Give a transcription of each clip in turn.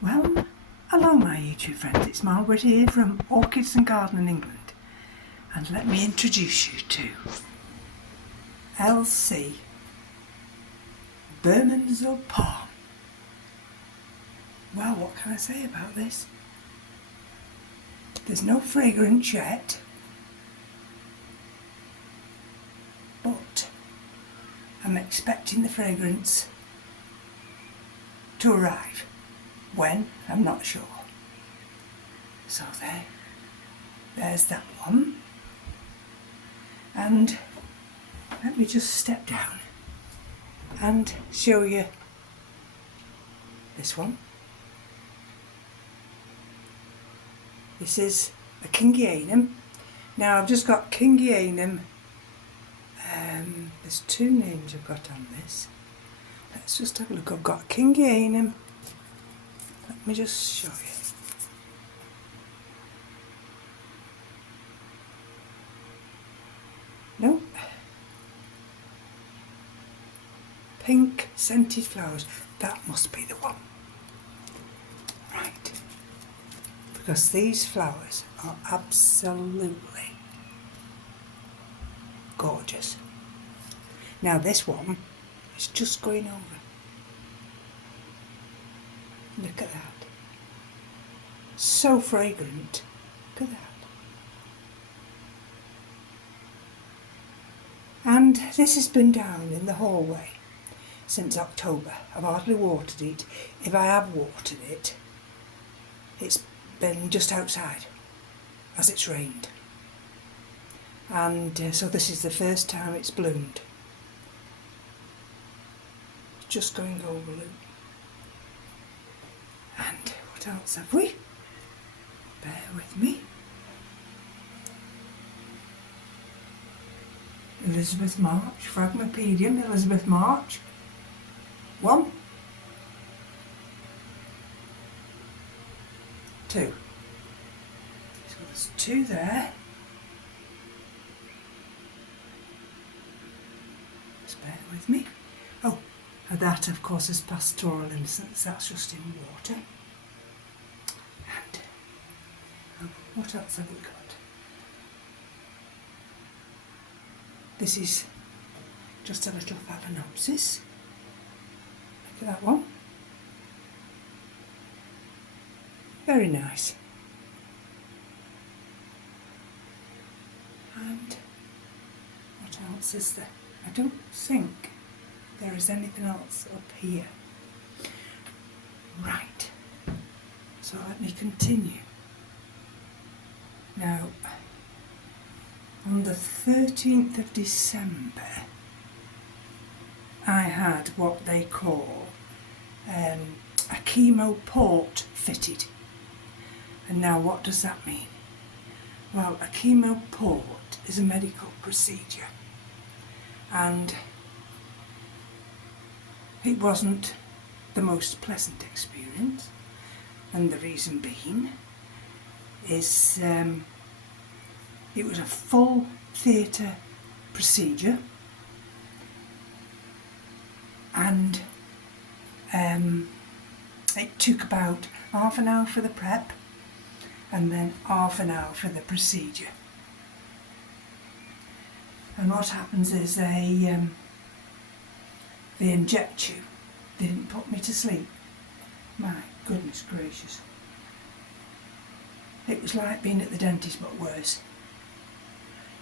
Well, hello my YouTube friends, it's Margaret here from Orchids and Garden in England, and let me introduce you to LC Bermondsey Palm. Well, what can I say about this? There's no fragrance yet, but I'm expecting the fragrance to arrive. When? I'm not sure. So there's that one. And let me just step down and show you this one. This is a Kingianum. Now I've just got Kingianum. There's two names I've got on this. Let's just have a look. I've got Kingianum. Let me just show you. Nope. Pink scented flowers. That must be the one. Right. Because these flowers are absolutely gorgeous. Now this one is just going over. Look at that. So fragrant. Look at that. And this has been down in the hallway since October. I've hardly watered it. If I have watered it, it's been just outside as it's rained. And so this is the first time it's bloomed. It's just going over, look. And what else have we? Bear with me. Elizabeth March, Phragmipedium, Elizabeth March. One. Two. So there's two there. Just bear with me. Oh, and that of course is Pastoral Innocence, that's just in water. And what else have we got? This is just a little Phalaenopsis. Look at that one. Very nice. And what else is there? I don't think there is anything else up here. Right. So let me continue. Now, on the 13th of December, I had what they call a chemo port fitted. And now what does that mean? Well, a chemo port is a medical procedure. And it wasn't the most pleasant experience. And the reason being is it was a full theatre procedure, and it took about half an hour for the prep and then half an hour for the procedure. And what happens is they inject you. They didn't put me to sleep. My goodness gracious. It was like being at the dentist but worse.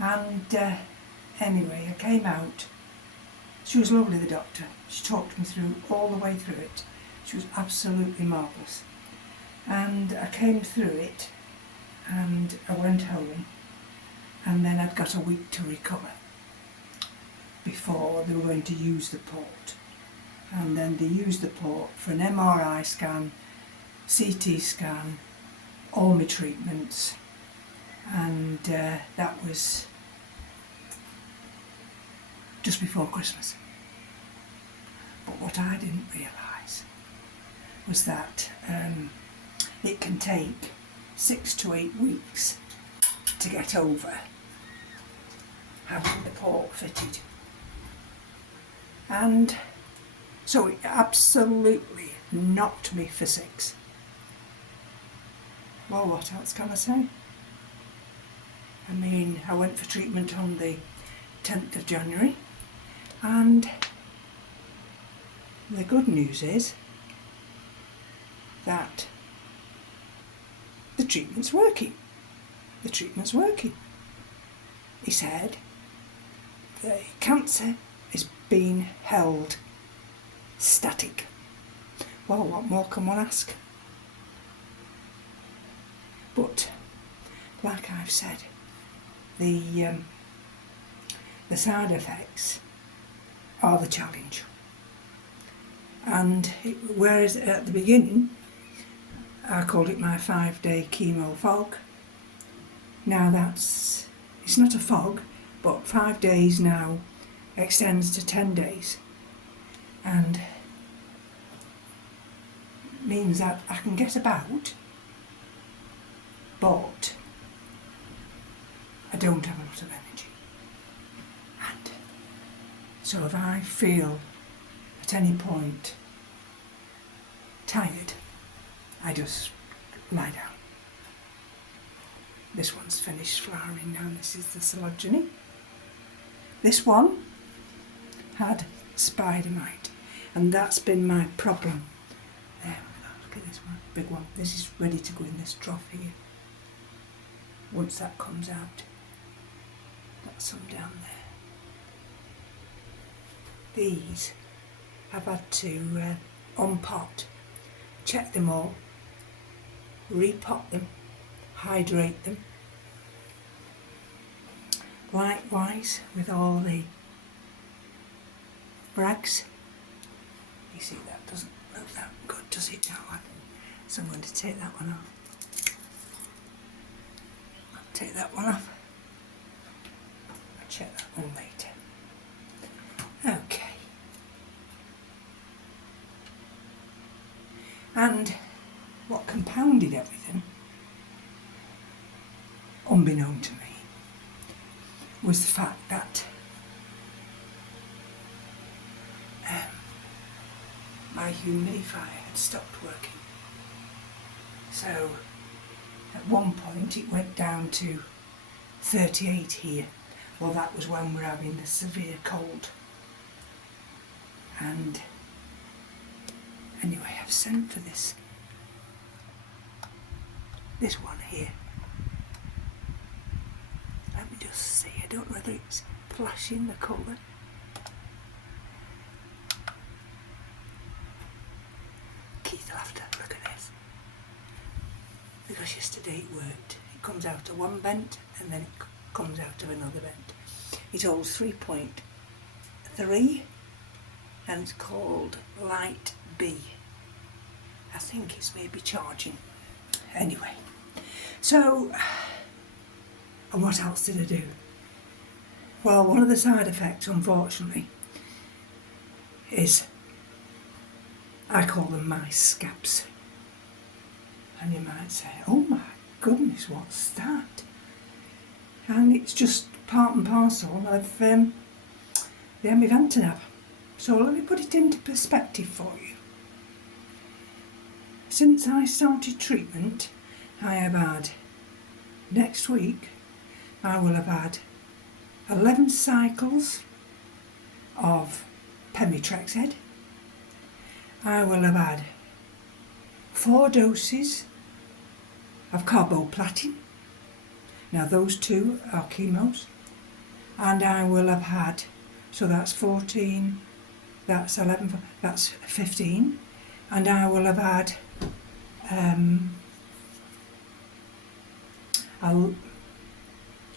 And anyway, I came out. She was lovely, the doctor. She talked me through all the way through it. She was absolutely marvellous. And I came through it and I went home, and then I'd got a week to recover before they were going to use the port. And then they used the port for an MRI scan, CT scan, all my treatments, and that was just before Christmas. But what I didn't realise was that it can take 6 to 8 weeks to get over having the port fitted. And so it absolutely knocked me for 6. Well, what else can I say? I mean, I went for treatment on the 10th of January, and the good news is that the treatment's working. The treatment's working. He said the cancer is being held static. Well, what more can one ask? But, like I've said, the side effects are the challenge. And whereas at the beginning I called it my 5-day chemo fog, now it's not a fog, but 5 days now extends to 10 days, and means that I can get about, but I don't have a lot of energy. And so if I feel at any point tired, I just lie down. This one's finished flowering now. This is the Coleogyny. This one had spider mite, and that's been my problem. There we go, look at this one, big one. This is ready to go in this trough here. Once that comes out, got some down there. These I've had to unpot, check them all, repot them, hydrate them. Likewise with all the brags. You see, that doesn't look that good, does it, that one? So I'm going to take that one off. I'll take that one off. I'll check that one later. Okay. And what compounded everything, unbeknown to me, was the fact that my humidifier had stopped working. So at one point it went down to 38 here. Well, that was when we were having the severe cold. And anyway, I've sent for this one here. Let me just see, I don't know whether it's flashing the colour. Keith will have to look at this, because yesterday it worked. It comes out of one vent and then it comes out of another vent. It holds 3.3 and it's called Light B. I think it's maybe charging. Anyway, so, and what else did I do? Well, one of the side effects, unfortunately, is, I call them my scabs. And you might say, oh my goodness, what's that? And it's just part and parcel of the amivantamab. So let me put it into perspective for you. Since I started treatment, I have had, next week, I will have had 11 cycles of pemetrexed. I will have had 4 doses of carboplatin. Now those 2 are chemos. And I will have had, so that's 14, that's 11, that's 15. And I will have had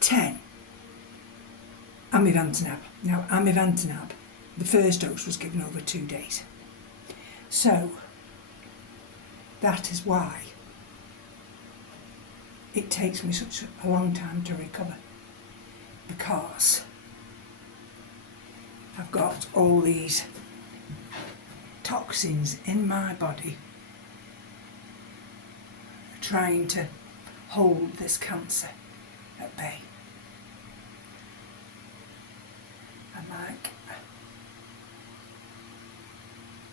10 amivantamab. Now amivantamab, the first dose was given over 2 days. So that is why it takes me such a long time to recover, because I've got all these toxins in my body trying to hold this cancer at bay. And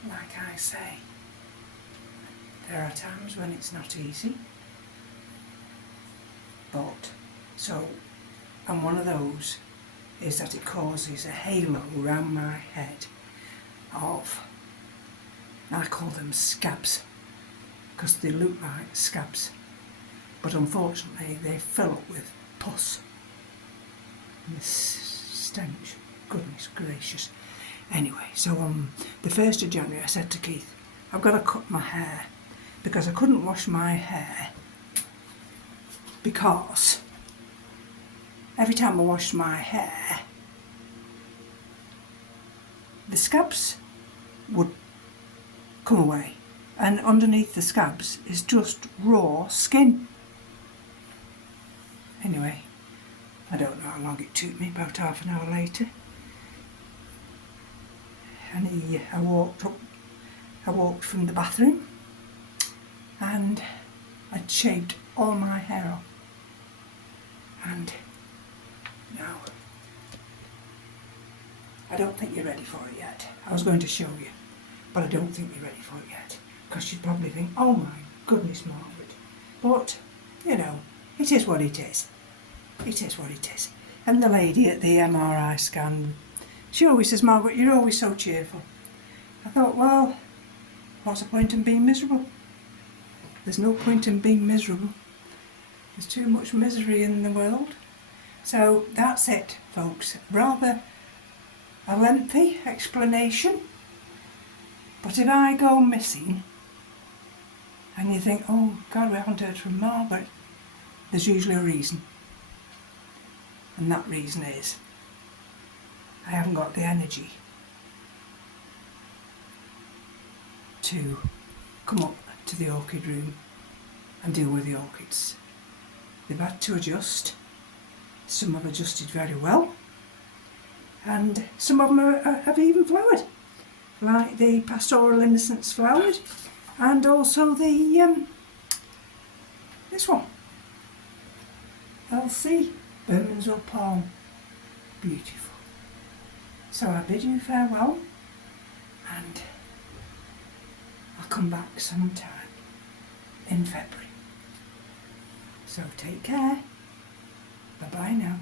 like I say, there are times when it's not easy, But, so, and one of those is that it causes a halo around my head of, I call them scabs, because they look like scabs, but unfortunately they fill up with pus. And this stench, goodness gracious. Anyway, so on the 1st of January I said to Keith, I've got to cut my hair, because I couldn't wash my hair, because every time I washed my hair, the scabs would come away, and underneath the scabs is just raw skin. Anyway, I don't know how long it took me, about half an hour later. And I walked from the bathroom and I'd shaved all my hair off. And now, I don't think you're ready for it yet. I was going to show you, but I don't think you're ready for it yet, because you'd probably think, oh my goodness, Margaret. But, you know, it is what it is. It is what it is. And the lady at the MRI scan, she always says, Margaret, you're always so cheerful. I thought, well, what's the point in being miserable? There's no point in being miserable. There's too much misery in the world. So that's it, folks. Rather a lengthy explanation. But if I go missing and you think, oh God, we haven't heard from Margaret, there's usually a reason. And that reason is I haven't got the energy to come up to the orchid room and deal with the orchids. They've had to adjust. Some have adjusted very well, and some of them have even flowered, like the Pastoral Innocence flowered, and also the this one, LC, Bermondsey Palm, beautiful. So I bid you farewell, and I'll come back sometime in February. So take care. Bye bye now.